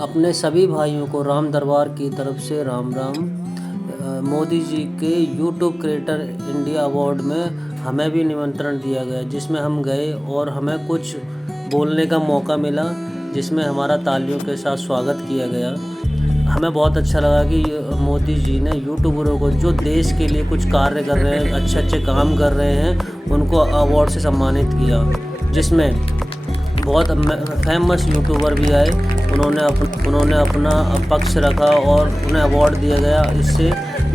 अपने सभी भाइयों को राम दरबार की तरफ से राम राम। मोदी जी के यूट्यूब क्रिएटर इंडिया अवार्ड में हमें भी निमंत्रण दिया गया, जिसमें हम गए और हमें कुछ बोलने का मौका मिला, जिसमें हमारा तालियों के साथ स्वागत किया गया। हमें बहुत अच्छा लगा कि मोदी जी ने यूट्यूबरों को जो देश के लिए कुछ कार्य कर रहे हैं, अच्छे अच्छे काम कर रहे हैं, उनको अवार्ड से सम्मानित किया, जिसमें बहुत फेमस यूट्यूबर भी आए। उन्होंने अपना पक्ष रखा और उन्हें अवार्ड दिया गया। इससे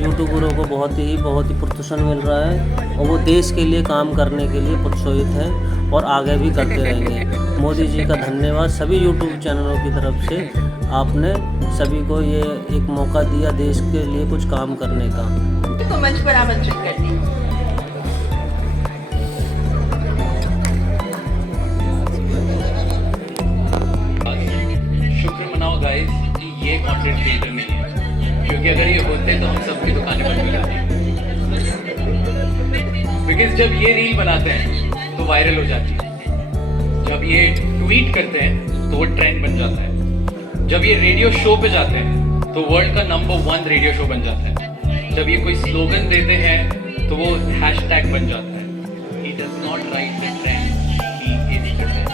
यूट्यूबरों को बहुत ही प्रोत्साहन मिल रहा है और वो देश के लिए काम करने के लिए प्रोत्साहित हैं और आगे भी करते रहेंगे। मोदी जी का धन्यवाद सभी यूट्यूब चैनलों की तरफ से। आपने सभी को ये एक मौका दिया देश के लिए कुछ काम करने का। तो मंच पर आमंत्रित करती हूँ। गाइस कि ये कंटेंट क्रिएटर नहीं है, क्योंकि अगर ये होते तो हम सबकी दुकानें बंद हो जाती। बिकॉज जब ये रील बनाते हैं तो वायरल हो जाती है, जब ये ट्वीट करते हैं तो वो ट्रेंड बन जाता है, जब ये रेडियो शो पे जाते हैं तो वर्ल्ड का नंबर 1 रेडियो शो बन जाता है, जब ये कोई स्लोगन देते हैं तो वो हैशटैग बन जाता है। He does not right the trend, he is the trend.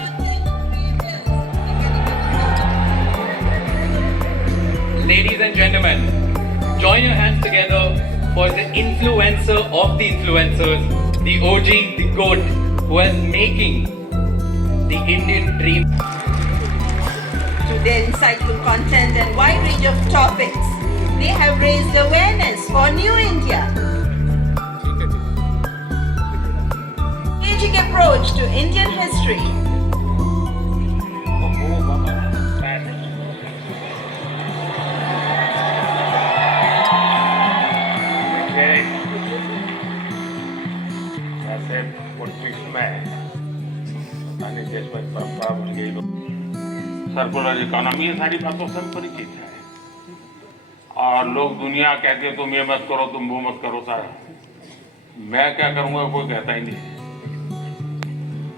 Ladies and gentlemen, join your hands together for the influencer of the influencers, the OG, the GOAT, who is making the Indian dream. Through their insightful content and wide range of topics, they have raised awareness for New India. Engaging approach to Indian history. Circular economy, ये सारी बातों से परिचित है। और लोग दुनिया कहते हैं तुम ये मत करो, तुम वो मत करो, सारा मैं क्या करूंगा कोई कहता ही नहीं।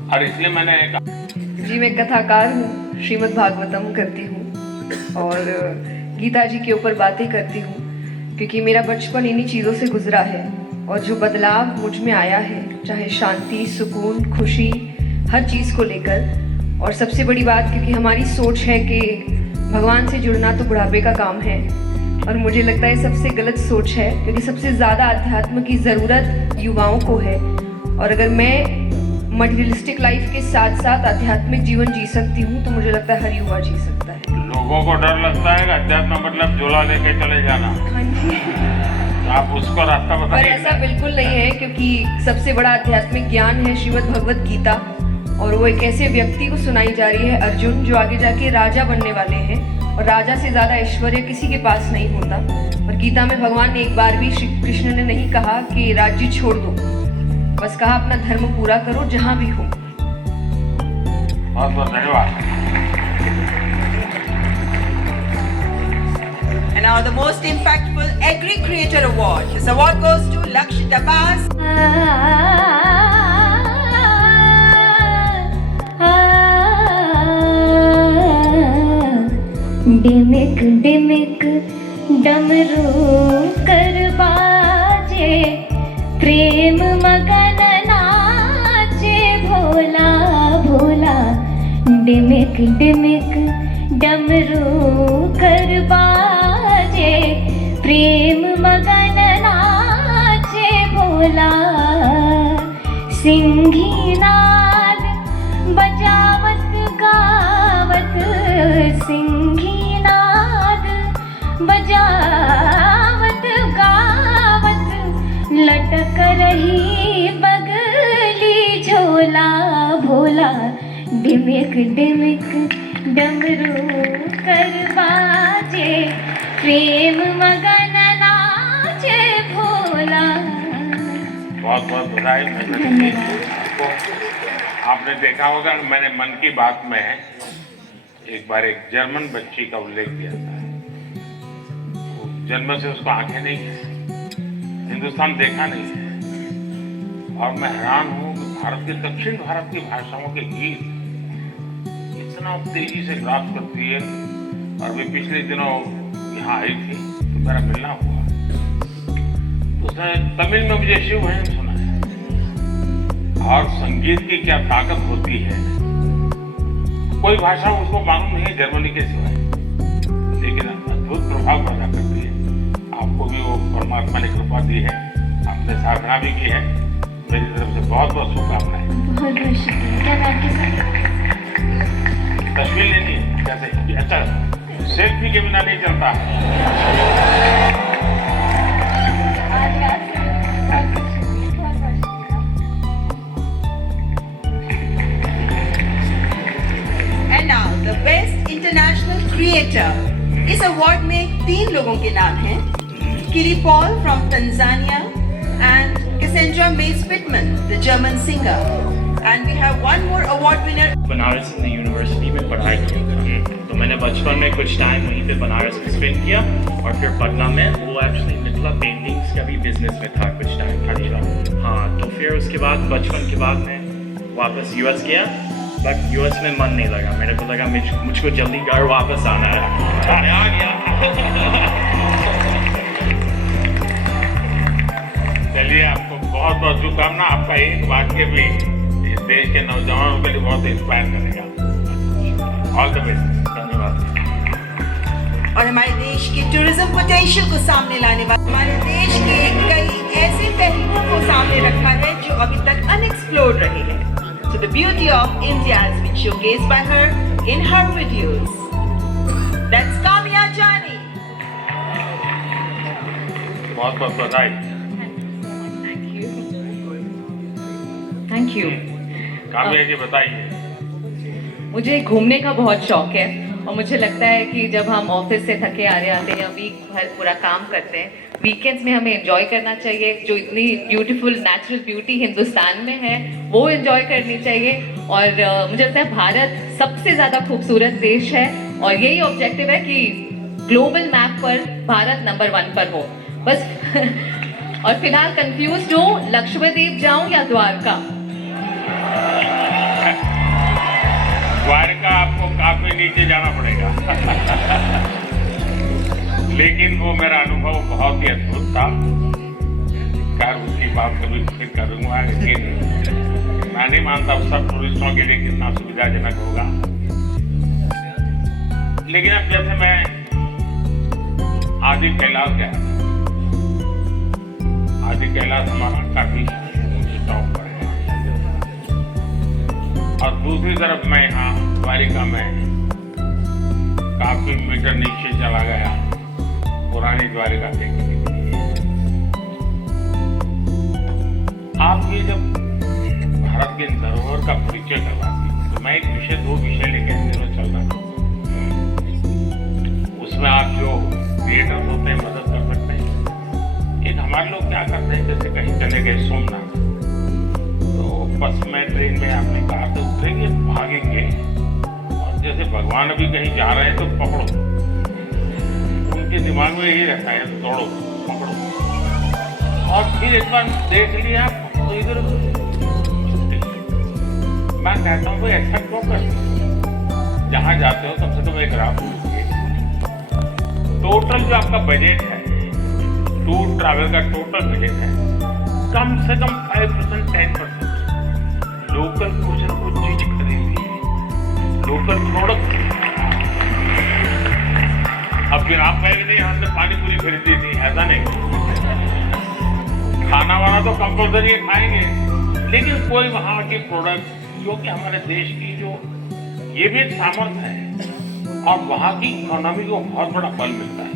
और इसलिए मैंने जी, मैं कथाकार हूँ, श्रीमद् भागवतम करती हूँ और गीता जी के ऊपर बातें करती हूँ, क्योंकि मेरा बचपन इन्हीं चीज़ों से गुजरा है। और जो बदलाव मुझ में आया है, चाहे शांति, सुकून, खुशी, हर चीज़ को लेकर। और सबसे बड़ी बात, क्योंकि हमारी सोच है कि भगवान से जुड़ना तो बुढ़ापे का काम है, और मुझे लगता है सबसे गलत सोच है, क्योंकि सबसे ज़्यादा अध्यात्म की ज़रूरत युवाओं को है। और अगर मैं मटेरियलिस्टिक लाइफ के साथ साथ आध्यात्मिक जीवन जी सकती हूँ तो मुझे लगता है हर युवा जी सकता है। लोगों को डर लगता है कि अध्यात्म मतलब झोला लेके चले जाना। हाँ जी, आप उसको रास्ता पर बताइए। ऐसा बिल्कुल नहीं है, क्योंकि सबसे बड़ा आध्यात्मिक ज्ञान है श्रीमद् भगवत गीता, और वो एक ऐसे व्यक्ति को सुनाई जा रही है, अर्जुन, जो आगे जाके राजा बनने वाले हैं। और राजा से ज़्यादा ऐश्वर्य किसी के पास नहीं होता। और गीता में भगवान ने एक बार भी, श्री कृष्ण ने नहीं कहा कि राज्य छोड़ दो, बस कहा अपना धर्म पूरा करो जहाँ भी हो। बहुत बहुत धन्यवाद। And now the most impactful Agri Creator Award. This award goes to Lakshit Abbas. डिमिक डिमिक डमरू कर बाजे, प्रेम मगन नाचे भोला भोला। डिमिक डिमिक डमरू कर बाजे, प्रेम मगन नाचे भोला। सिंही नाद बजावत गावत, सिंही नाद बजावत गावत, लटक रही बगली झोला भोला। डिमिक डिमिक डमरू कर बाजे, प्रेम मगन नाचे भोला। बहुत बहुत बधाई। आपको आपने देखा होगा, मैंने मन की बात में एक बार एक जर्मन बच्ची का उल्लेख किया था। जन्म से उसको आंखें नहीं है, हिंदुस्तान देखा नहीं है। और मैं हैरान हूं कि भारत के, दक्षिण भारत की भाषाओं के गीत इतना तेजी से ग्रास करती है और अभी पिछले दिनों यहाँ आई थी तो मेरा मिलना हुआ। उसने तमिल में मुझे शिव भजन सुनाया और संगीत की क्या ताकत होती है, कोई भाषा उसको मालूम नहीं जर्मनी के सिवाय, लेकिन अद्भुत प्रभाव पैदा करती है। आपको भी वो परमात्मा ने कृपा दी है, आपने साधना भी की है। मेरी तरफ से बहुत बहुत शुभकामनाएं। बहुत बहुत शुक्रिया। क्या मैं आपके साथ तस्वीर लेनी है कैसे? अच्छा, सेल्फी के बिना नहीं चलता है। आज रात से बहुत बहुत शुक्रिया, बहुत बहुत शुक्रिया। And now the best international creator. इस अवार्ड में 3 लोगों के नाम हैं, Kiri Paul from Tanzania and Cassandra Mays Pittman, the German singer. And we have one more award winner. Banaras Hindu university में पढ़ाई किया था, तो मैंने बचपन में कुछ टाइम वहीं पे बनारस में स्पेंड किया और फिर पटना में वो एक्चुअली मिथिला पेंटिंग्स का भी बिजनेस में था कुछ टाइम। हाँ, तो फिर उसके बाद बचपन के बाद मैं वापस यूएस गया, बट यूएस में मन नहीं लगा। मेरे को लगा मुझको जल्दी घर वापस आना है, मैं आ गया। चलिए, आपको बहुत बहुत शुभकामना। आपका एक वाक्य भी इस देश के नौजवानों के लिए बहुत इंस्पायर करेगा। All the best. धन्यवाद। और हमारे देश के टूरिज्म पोटेंशियल को सामने लाने वाले, हमारे देश के कई ऐसे पहलुओं को सामने रखा है जो अभी तक अनएक्सप्लोर्ड रहे हैं। So the beauty of India has been showcased by her in her videos. That's Kamya Jani. बहुत बहुत बधाई। Thank you. काम्या जी बताइए। मुझे घूमने का बहुत शौक है और मुझे लगता है कि जब हम ऑफिस से थके आ रहे आते हैं या वीक भर पूरा काम करते हैं, वीकेंड्स में हमें एंजॉय करना चाहिए। जो इतनी ब्यूटीफुल नेचुरल ब्यूटी हिंदुस्तान में है वो एंजॉय करनी चाहिए। और मुझे लगता है भारत सबसे ज़्यादा खूबसूरत देश है और यही ऑब्जेक्टिव है कि ग्लोबल मैप पर भारत नंबर 1 पर हो बस। और फिलहाल कंफ्यूज्ड हूँ, लक्षद्वीप जाऊँ या द्वारका? द्वारका आपको काफी नीचे जाना पड़ेगा। लेकिन वो मेरा अनुभव बहुत ही अद्भुत था। खैर उसकी बात कभी फिर करूंगा, लेकिन मैं नहीं मानता सब टूरिस्टों के लिए कितना सुविधाजनक होगा। लेकिन अब जैसे मैं आदि कैलाश गया, आदि कैलाश हमारा काफी स्टॉप पर है और दूसरी तरफ मैं यहाँ द्वारिका में काफी मीटर नीचे चला गया पुरानी द्वारिका देखने के लिए। आप ये जब भारत के धरोहर का परिचय करवाती, तो मैं एक विषय 2 विषय लेकर दिनों चल रहा हूँ। उसमें आप जो क्रिएटर्स होते हैं मदद कर सकते हैं। एक हमारे लोग क्या करते हैं, जैसे कहीं चले गए सोमनाथ, तो बस में ट्रेन में आपने कार से उतरेंगे, भागेंगे और जैसे भगवान अभी कहीं जा रहे हैं तो पकड़ो। उनके दिमाग में यही रहता है, दौड़ो पकड़ो, और फिर एक बार देख लिया तो इधर मैं कहता हूँ भाई ऐसा क्यों करते हो? जहाँ जाते हो कम से कम एक रात टोटल जो आपका बजट है, टूर ट्रैवल का टोटल बजट है, कम से कम 5% 10% लोकल कुछ न कुछ चीज खरीदी, लोकल प्रोडक्ट। अब फिर आप कहेंगे नहीं हमने पानी पूरी खरीदी थी, ऐसा नहीं। खाना वाना तो कंपल्सरी खाएंगे, लेकिन कोई वहाँ के प्रोडक्ट जो कि हमारे देश की जो ये भी एक सामर्थ्य है और वहाँ की इकोनॉमी को बहुत बड़ा बल मिलता है।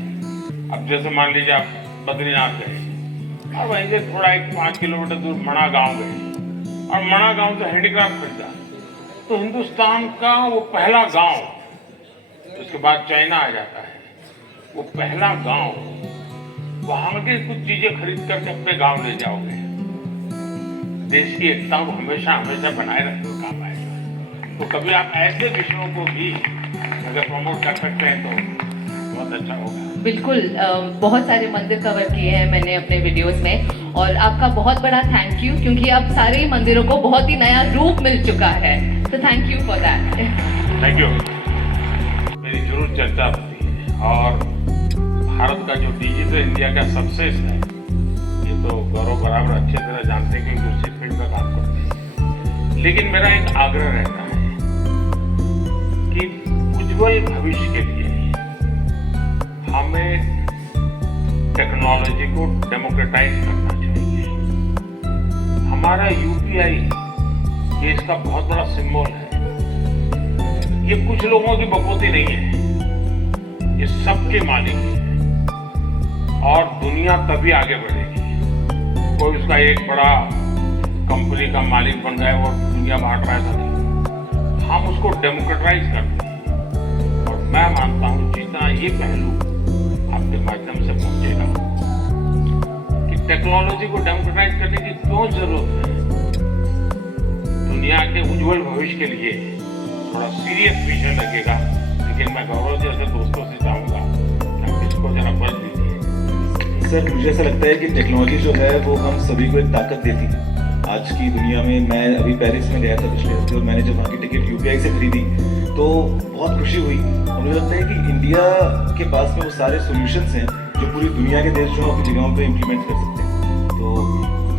अब जैसे मान लीजिए आप बद्रीनाथ गए और वहीं से थोड़ा 5 किलोमीटर दूर मणा गांव गए और मणा गांव से हैंडीक्राफ्ट खरीदा, तो हिंदुस्तान का वो पहला गांव, उसके बाद चाइना आ जाता है, वो पहला गांव, वहां के कुछ चीजें खरीद करके अपने गांव ले जाओगे, देश की एकता को हमेशा हमेशा बनाए रखने का काम आएगा। तो कभी आप ऐसे विषयों को भी अगर प्रमोट कर सकते हैं तो बहुत अच्छा होगा। बिल्कुल, बहुत सारे मंदिर कवर किए हैं मैंने अपने वीडियोस में और आपका बहुत बड़ा थैंक यू, क्योंकि अब सारे ही मंदिरों को बहुत ही नया रूप मिल चुका है। तो thank you for that. Thank you. मेरी जरूर चर्चा होती है और भारत का जो डिजिटल इंडिया का सक्सेस है, ये तो गौरव बराबर अच्छे तरह जानते हैं क्योंकि उसी फील्ड में काम करते हैं। लेकिन मेरा एक आग्रह रहता है कि उज्जवल भविष्य के लिए हमें टेक्नोलॉजी को डेमोक्रेटाइज करना चाहिए। हमारा यूपीआई ये इसका बहुत बड़ा सिंबल है। ये कुछ लोगों की बकौती नहीं है, ये सबके मालिक है और दुनिया तभी आगे बढ़ेगी। कोई उसका एक बड़ा कंपनी का मालिक बन गया और दुनिया बांट रहा है, ऐसा नहीं। हम उसको डेमोक्रेटाइज करते हैं और मैं मानता हूं जितना ये पहलू आपके माध्यम से पहुंचेगा कि टेक्नोलॉजी को डेमोक्रेटाइज करने की क्यों जरूरत है। दुनिया के उज्जवल भविष्य के लिए थोड़ा सीरियस विजन लगेगा, लेकिन मैं गौरव जैसे दोस्तों से चाहूंगा कि आप इसको जरा बल दीजिए। सर, मुझे ऐसा लगता है कि टेक्नोलॉजी जो है वो हम सभी को एक ताकत देती है आज की दुनिया में। मैं अभी पेरिस में गया था पिछले हफ्ते और मैंने जब वहाँ की टिकट यूपीआई से खरीदी तो बहुत खुशी हुई। और मुझे लगता है कि इंडिया के पास में वो सारे सॉल्यूशंस हैं जो पूरी दुनिया के देश जो अपनी जगहों पे इम्प्लीमेंट कर सकते हैं। तो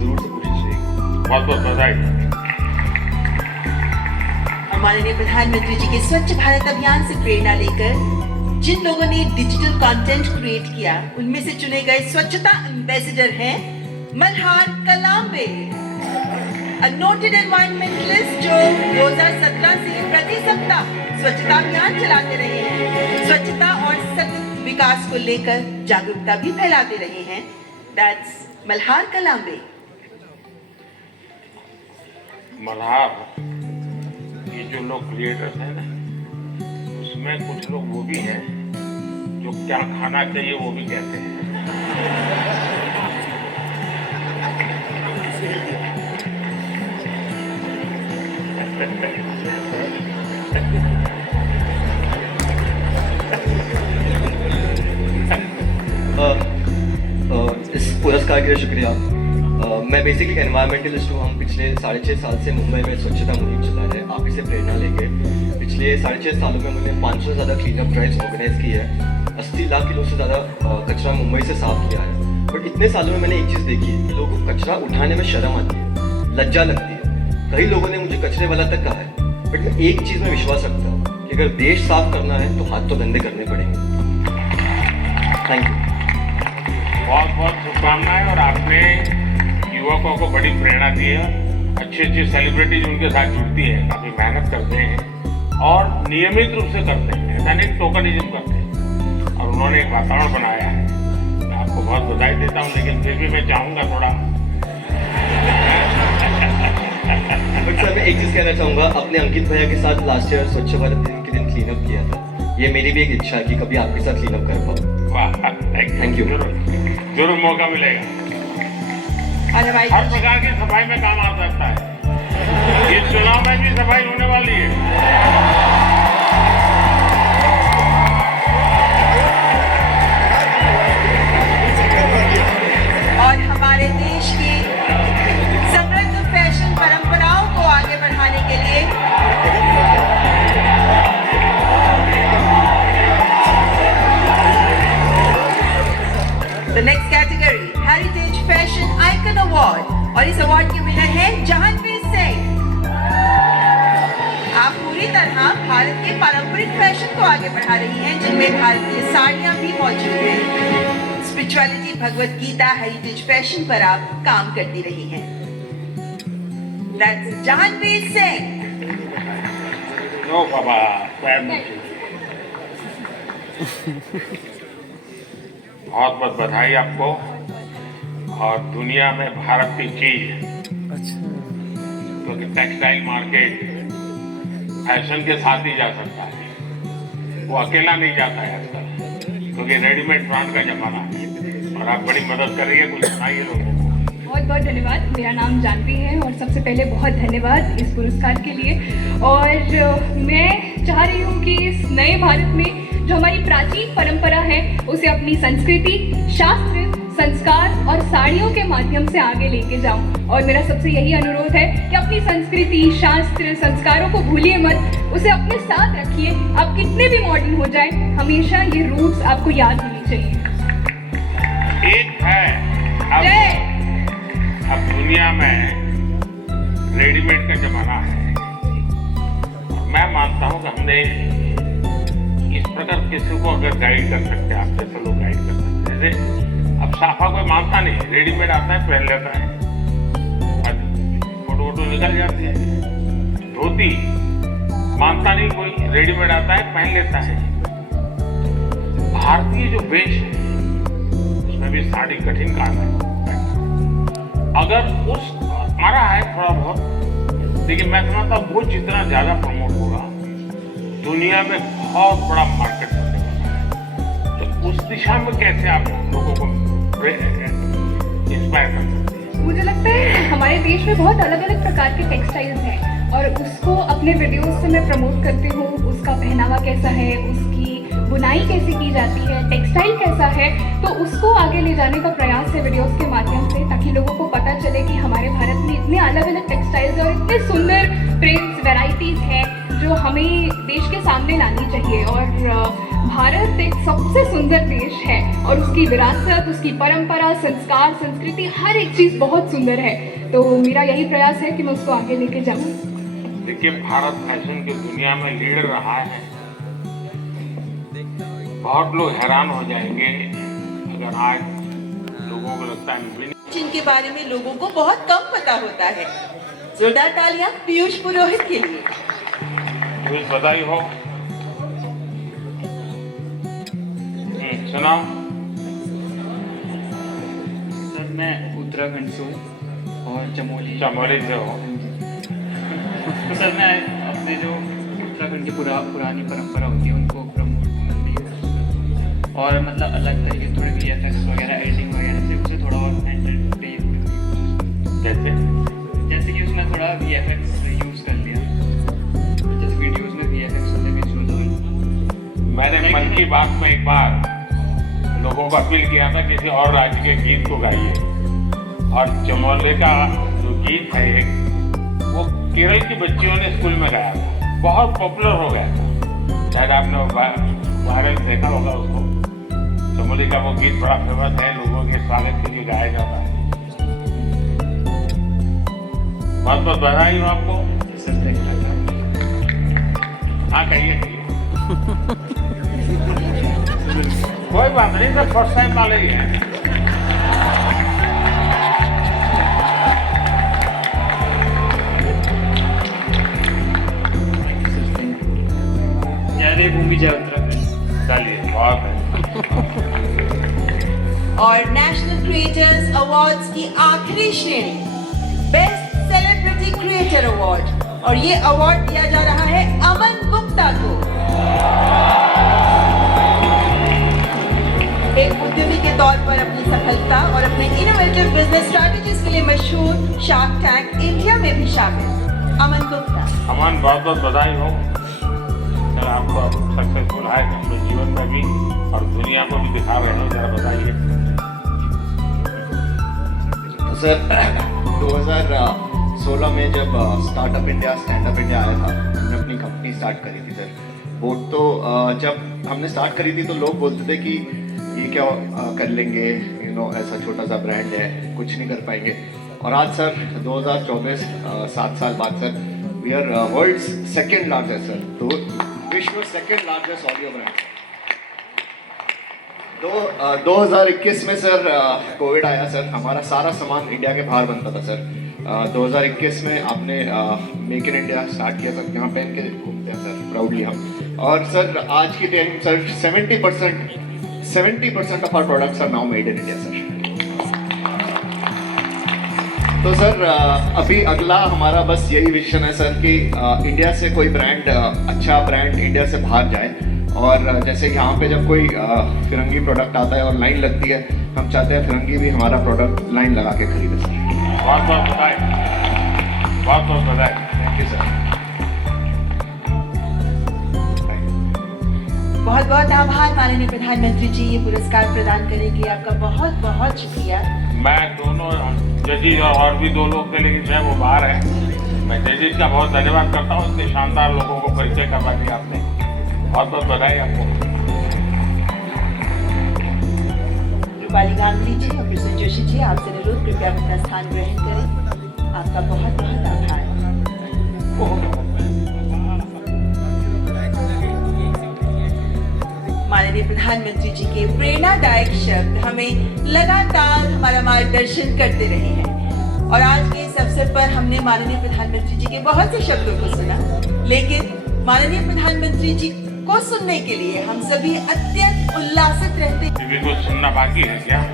जरूर से कोशिश रहेगी। बहुत बहुत बधाई। माननीय प्रधानमंत्री जी के स्वच्छ भारत अभियान से प्रेरणा लेकर जिन लोगों ने डिजिटल कंटेंट क्रिएट किया, उनमें से चुने गए स्वच्छता एम्बेसडर हैं मल्हार कलांबे, a noted environmentalist जो 2017 से प्रति सप्ताह स्वच्छता अभियान चलाते रहे हैं, स्वच्छता और सतत विकास को लेकर जागरूकता भी फैलाते रहे हैं। That's मल्हार कलांबे। मल्हार, ये जो लोग क्रिएटर्स हैं ना, उसमें कुछ लोग वो भी हैं जो क्या खाना चाहिए वो भी कहते हैं। इस पुरस्कार के लिए शुक्रिया। मैं बेसिकली एनवायरमेंटलिस्ट हूँ। हम पिछले 6.5 साल से मुंबई में स्वच्छता मुहिम चला है। आप इसे प्रेरणा लेके पिछले 6.5 सालों में हमने 500 से ज़्यादा क्लीनअप ड्राइव्स ऑर्गेनाइज की है। 80 लाख किलो से ज़्यादा कचरा मुंबई से साफ किया है। बट इतने सालों में मैंने एक चीज़ देखी है कि लोगों को कचरा उठाने में शर्म आती है, लज्जा लगती है। कई लोगों ने मुझे कचरे वाला तक कहा है। बट मैं एक चीज़ में विश्वास रखता हूँ कि अगर देश साफ करना है तो हाथ तो गंदे करने पड़ेंगे। Thank you. बहुत बहुत शुभकामनाएं। और आपने युवकों को बड़ी प्रेरणा दी है। अच्छी अच्छी सेलिब्रिटीज उनके साथ जुड़ती है, काफी मेहनत करते हैं और नियमित रूप से करते हैं, ऐसा नहीं टोकनिज्म करते हैं। और उन्होंने एक वातावरण बनाया है। मैं आपको बहुत बधाई देता हूँ, लेकिन फिर भी मैं चाहूँगा थोड़ा। बट सर, मैं एक चीज़ कहना चाहूँगा, अपने अंकित भैया के साथ लास्ट ईयर स्वच्छ भारत दिन के दिन क्लीनअप किया था। ये मेरी भी एक इच्छा है कि कभी आपके साथ क्लीनअप कर पाऊँ। वाह, थैंक यू। जरूर मौका मिलेगा। हर प्रकार की सफाई में काम आ सकता है। इस चुनाव में भी सफाई होने वाली है। और हमारे देश की समृद्ध फैशन परंपराओं को आगे बढ़ाने के लिए the next category heritage fashion icon award, और इस अवार्ड के विनर हैं जहानवीर सिंह। आप पूरी तरह भारत के पारंपरिक फैशन को आगे बढ़ा रही हैं, जिनमें भारतीय साड़ियां भी मौजूद हैं। Spirituality, Bhagavad Gita, heritage fashion पर आप काम करती रही हैं। That's जहानवीर सिंह। नो बाबा, बहुत बहुत बधाई आपको। और दुनिया में भारत की चीज, क्योंकि टेक्सटाइल मार्केट फैशन के साथ ही जा सकता है, वो अकेला नहीं जाता है आजकल, क्योंकि रेडीमेड ब्रांड का जमाना है। और आप बड़ी मदद कर रही है, कुछ सुनाइए लोगों को। बहुत बहुत धन्यवाद। मेरा नाम जानवी है और सबसे पहले बहुत धन्यवाद इस पुरस्कार के लिए। और मैं चाह रही हूँ कि इस नए भारत में जो हमारी प्राचीन परंपरा है, उसे अपनी संस्कृति, शास्त्र, संस्कार और साड़ियों के माध्यम से आगे लेके जाऊं। और मेरा सबसे यही अनुरोध है कि अपनी संस्कृति, शास्त्र, संस्कारों को भूलिए मत, उसे अपने साथ रखिए। आप कितने भी मॉडर्न हो जाए, हमेशा ये रूट्स आपको याद होनी चाहिए। एक है अब दुनिया में रेडीमेड का जमाना है। मैं मानता हूं कि हमने इस प्रकार किसी को अगर गाइड कर सकते हैं, आप जैसे लोग गाइड कर सकते हैं। जैसे अब साफा कोई मानता नहीं, रेडीमेड आता है पहन लेता है और फोटो निकल जाती है। धोती मानता नहीं कोई, रेडीमेड आता है पहन लेता है। भारतीय जो वेश है उसमें भी साड़ी कठिन काम है। अगर उस हमारा है थोड़ा बहुत, लेकिन मैं समझता हूँ वो जितना ज्यादा प्रमोट होगा दुनिया में बहुत बड़ा मार्केट बनने वाला है। तो उस दिशा में कैसे आप लोगों को इंस्पायर कर सकते हैं? मुझे लगता है हमारे देश में बहुत अलग अलग प्रकार के टेक्सटाइल्स हैं और उसको अपने वीडियोस से मैं प्रमोट करती हूँ। उसका पहनावा कैसा है, उसकी बुनाई कैसे की जाती है, टेक्सटाइल कैसा है, तो उसको आगे ले जाने का प्रयास है वीडियोस के माध्यम से, ताकि लोगों को पता चले कि हमारे भारत में इतने अलग अलग टेक्सटाइल्स और इतने सुंदर प्रिंट्स, वैरायटीज हैं जो हमें देश के सामने लानी चाहिए। और भारत एक सबसे सुंदर देश है और उसकी विरासत, उसकी परंपरा, संस्कार, संस्कृति, हर एक चीज़ बहुत सुंदर है। तो मेरा यही प्रयास है कि मैं उसको आगे लेके जाऊँ। देखिए, भारत फैशन की दुनिया में लीडर रहा है। बहुत लोग हैरान हो जाएंगे अगर आज लोगों को लगता है जिनके बारे में लोगों को बहुत कम पता होता है। जोरदार तालियां पीयूष पुरोहित के लिए। पीयूष बधाई हो। सुनाओ। सर मैं उत्तराखंड से हूँ और चमोली से हो। तो सर मैं अपने जो उत्तराखंड की पुरानी परंपरा होती है उनको प्रमोट करने की और मतलब अलग तरीके थोड़े VFX वगैरह, एडिटिंग वगैरह से उसे थोड़ा और एंटरटेन जैसे कि उसमें थोड़ा VFX यूज़ कर लिया, जैसे वीडियोज़ में VFX होते हैं विजुअल। मैंने मन की बात में एक बार लोगों को अपील किया था किसी और राज्य के गीत को गाइए, और चमोली का जो गीत है एक, वो केरल की बच्चियों ने स्कूल में गाया था, बहुत पॉपुलर हो गया था। शायद आपने वायरल देखा होगा उसको। चमोली का वो गीत बड़ा फेमस है, लोगों के स्वागत के लिए गाया जाता है। बहुत बहुत बधाई हो आपको। हाँ कहिए कोई बात नहीं, तो फर्स्ट टाइम वाले ही है। जय भूमि जय उत्तराखंड। चलिए, बहुत है। और नेशनल क्रिएटर्स अवार्ड्स की आखिरी श्रेणी, बेस्ट सेलिब्रिटी क्रिएटर अवार्ड, और ये अवार्ड दिया जा रहा है अमन गुप्ता को। एक उद्यमी के तौर पर अपनी सफलता और अपने इनोवेटिव बिजनेस स्ट्रैटेजीज के लिए मशहूर शार्क टैंक इंडिया में भी शामिल अमन गुप्ता। अमन, बहुत बहुत बधाई हो। सर आपको सक्सेसफुल है अपने जीवन में भी और दुनिया को भी दिखा रहे हैं, जरा बताइए। तो सर 2016 में जब स्टार्टअप इंडिया, स्टैंडअप इंडिया आया था, हमने अपनी कंपनी स्टार्ट करी थी सर। वो तो जब हमने स्टार्ट करी थी तो लोग बोलते थे कि ये क्या कर लेंगे, ऐसा छोटा सा ब्रांड है, कुछ नहीं कर पाएंगे। और आज सर 2024 7 साल बाद sir we are world's second largest sir, तो विश्व सेकेंड लार्जेस्ट ऑडियो ब्रांड। 2021 में सर कोविड आया सर, हमारा सारा सामान इंडिया के बाहर बनता था सर। 2021 में आपने मेक इन इंडिया स्टार्ट किया सर, यहाँ पहन के घूमते हैं सर प्राउडली हम। और सर आज की date sir 70% of our products are now made in India sir. तो सर अभी अगला हमारा बस यही विजन है सर कि इंडिया से कोई ब्रांड, अच्छा ब्रांड इंडिया से बाहर जाए। और जैसे यहाँ पे जब कोई फिरंगी प्रोडक्ट आता है और लाइन लगती है, हम चाहते हैं फिरंगी भी हमारा प्रोडक्ट लाइन लगा के खरीदे सर। बहुत बहुत बधाई, बहुत बहुत बधाई। Thank you sir. बहुत बहुत आभार माननीय प्रधानमंत्री जी, ये पुरस्कार प्रदान करने के लिए आपका बहुत बहुत शुक्रिया। मैं दोनों जजेज और भी 2 लोग थे, लेकिन शायद वो बाहर है। मैं जजेज का बहुत धन्यवाद करता हूँ, इतने शानदार लोगों को परिचय करवा दिया आपने। बहुत बहुत बधाई आपको। रूपाली गांगुली जी और कृष्ण जोशी जी, आपसे अनुरोध कृपया अपना स्थान ग्रहण करें। आपका बहुत बहुत आभार। माननीय प्रधानमंत्री जी के प्रेरणादायक शब्द हमें लगातार हमारा मार्गदर्शन करते रहे हैं और आज के इस अवसर पर हमने माननीय प्रधानमंत्री जी के बहुत से शब्दों को सुना, लेकिन माननीय प्रधानमंत्री जी को सुनने के लिए हम सभी अत्यंत उल्लासित रहते हैं। अभी कुछ सुनना बाकी है क्या?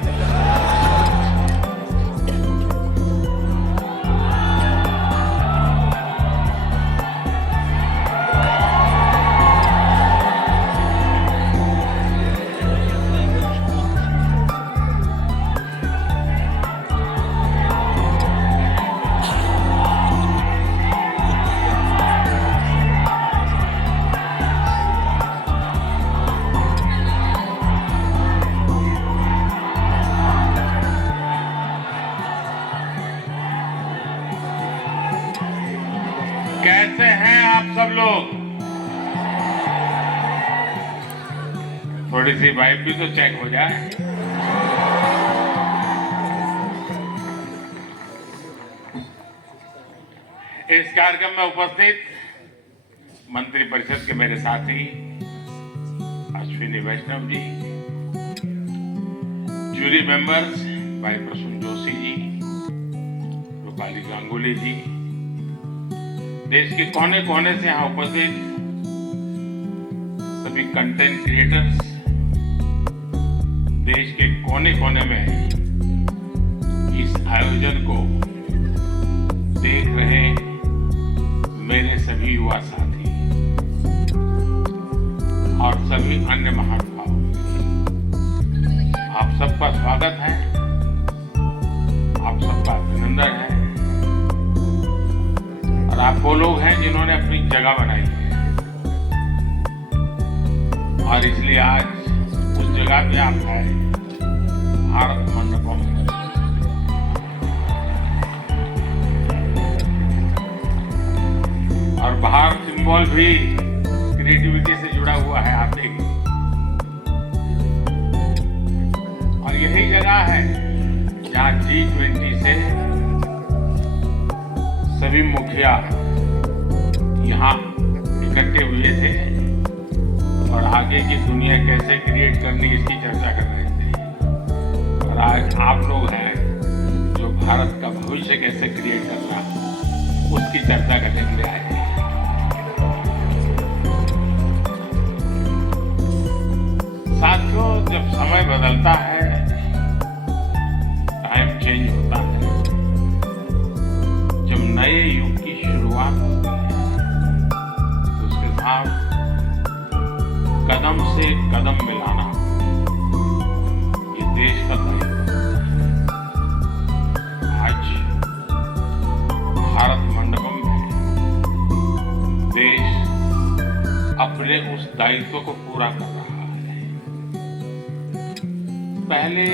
कैसे हैं आप सब लोग? थोड़ी सी वाइब भी तो चेक हो जाए। इस कार्यक्रम में उपस्थित मंत्री परिषद के मेरे साथी अश्विनी वैष्णव जी, जूरी मेंबर्स भाई प्रसून जोशी जी, रूपाली गांगुली जी, देश के कोने कोने से यहाँ उपस्थित सभी कंटेंट क्रिएटर्स, देश के कोने कोने में इस आयोजन को देख रहे मेरे सभी युवा साथी और सभी अन्य महानुभाव, आप सबका स्वागत है, आप सबका अभिनंदन है। और आप वो लोग हैं जिन्होंने अपनी जगह बनाई है और इसलिए आज उस जगह पे आप आए, भारत मंडपम। और बाहर सिंबल भी क्रिएटिविटी से जुड़ा हुआ है, आप देखिए। और यही जगह है जहाँ G20 से सभी मुखिया यहाँ इकट्ठे हुए थे और आगे की दुनिया कैसे क्रिएट करनी इसकी चर्चा कर रहे थे। और आज आप लोग हैं जो भारत का भविष्य कैसे क्रिएट करना उसकी चर्चा करने के लिए आए हैं। साथियों, जब समय बदलता है, टाइम चेंज होता है, जब नए युग की शुरुआत होती है तो उसके साथ कदम से कदम मिलाना ये देश का दायित्व है। आज भारत मंडपम में देश अपने उस दायित्व को पूरा कर रहा है। पहले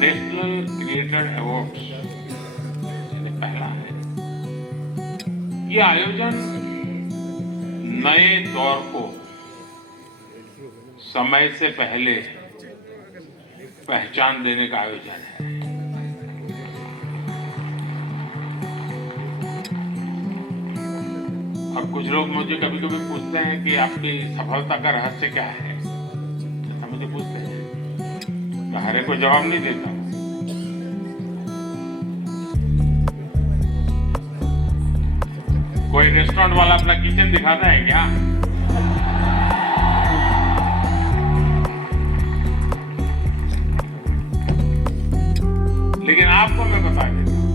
नेशनल क्रिएटर अवार्ड्स पहला है, ये आयोजन नए दौर को समय से पहले पहचान देने का आयोजन है। और कुछ लोग मुझे कभी कभी पूछते हैं कि आपकी सफलता का रहस्य क्या है, ऐसा मुझे पूछते हैं, मैं हर एक को जवाब नहीं देता। कोई रेस्टोरेंट वाला अपना किचन दिखाता है क्या? लेकिन आपको मैं बता देता हूं,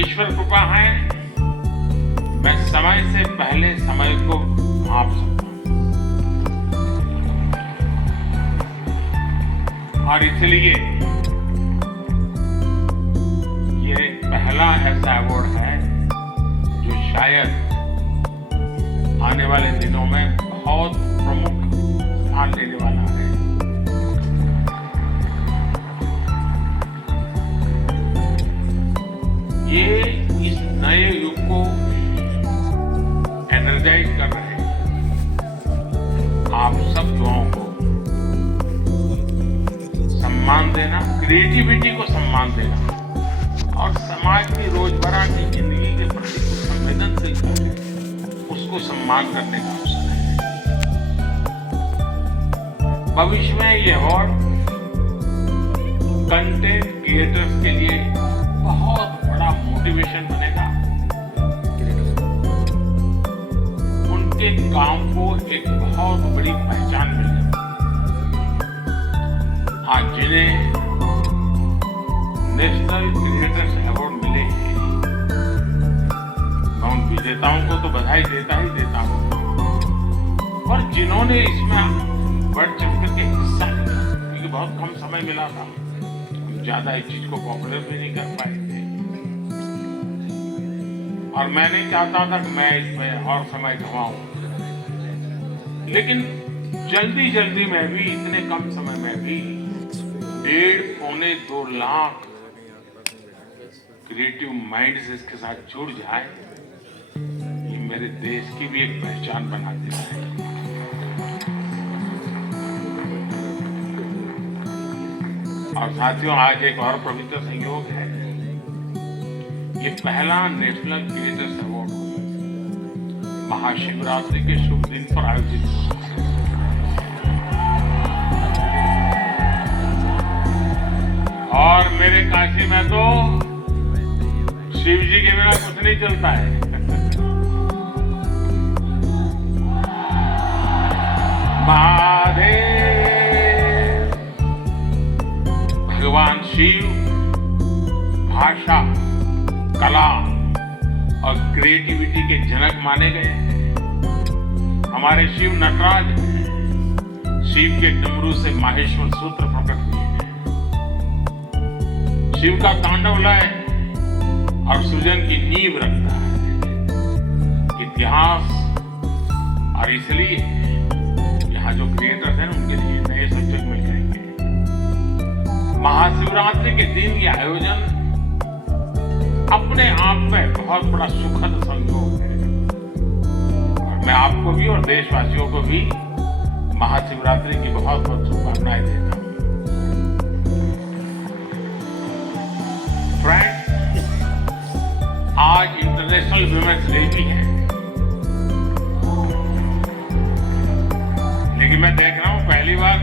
ईश्वर कृपा है, मैं समय से पहले समय को भांप सकता हूं और इसलिए ये पहला ऐसा अवार्ड है जो शायद आने वाले दिनों में बहुत प्रमुख स्थान लेने वाला है। ये इस नए युग को एनर्जाइज कर रहे हैं। आप सब युवाओं को सम्मान देना, क्रिएटिविटी को सम्मान देना और समाज की रोजमर्रा की जिंदगी के प्रति संवेदनशील है, उसको सम्मान करने का अवसर है। भविष्य में ये अवार्ड कंटेंट क्रिएटर्स के लिए बहुत बड़ा मोटिवेशन बनेगा। उनके काम को एक बहुत बड़ी पहचान मिलेगी। आज जिन्हें नेशनल क्रिएटर्स अवार्ड मिले हैं, मैं उन विजेताओं को तो बधाई देता ही देता हूं, और जिन्होंने इसमें बढ़ चढ़ करके हिस्सा लिया, क्योंकि बहुत कम समय मिला था, हम ज्यादा इस चीज को पॉपुलर भी नहीं कर पाए थे, और मैं नहीं चाहता था कि मैं इसमें और समय गंवाऊं, लेकिन जल्दी जल्दी में भी, इतने कम समय में भी 1.5-2 लाख क्रिएटिव माइंड्स इसके साथ जुड़ जाए, ये मेरे देश की भी एक पहचान बना देता है। और साथियों, आज एक और पवित्र संयोग है। ये पहला नेशनल क्रिएटर्स अवार्ड महाशिवरात्रि के शुभ दिन पर आयोजित हुआ। और मेरे काशी में तो शिव जी के बिना कुछ नहीं चलता है। महादेव भगवान शिव भाषा, कला और क्रिएटिविटी के जनक माने गए हैं। हमारे शिव नटराज हैं। शिव के डमरू से माहेश्वर सूत्र प्रकट हुए हैं। शिव का तांडव लय और सृजन की नींव रखता है इतिहास, और इसलिए यहाँ जो क्रिएटर्स हैं उनके लिए नए सब्जेक्ट मिल जाएंगे। महाशिवरात्रि के दिन ये आयोजन अपने आप में बहुत बड़ा सुखद संयोग है, और मैं आपको भी और देशवासियों को भी महाशिवरात्रि की बहुत बहुत शुभकामनाएं देता हूं। फ्रेंड्स, आज इंटरनेशनल वुमेन्स डे भी है, लेकिन मैं देख रहा हूं पहली बार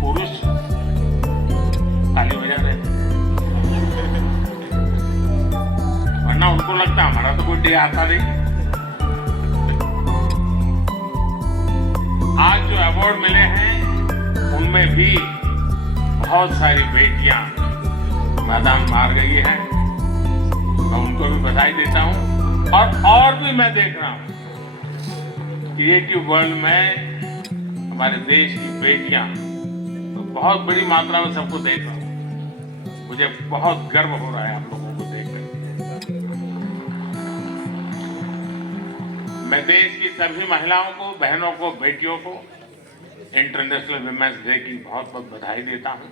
पुरुष ताली बजा रहे थे, वरना उनको लगता हमारा तो कोई डे आता नहीं। आज जो अवार्ड मिले हैं उनमें भी बहुत सारी बेटियां मैदान मार गई हैं, मैं उनको भी बधाई देता हूं। और भी मैं देख रहा हूं क्रिएटिव वर्ल्ड में हमारे देश की बेटियां तो बहुत बड़ी मात्रा में सबको देख रहा हूं। मुझे बहुत गर्व हो रहा है आप लोगों को देखकर। मैं देश की सभी महिलाओं को, बहनों को, बेटियों को इंटरनेशनल वुमेन्स डे की बहुत बहुत बधाई देता हूं।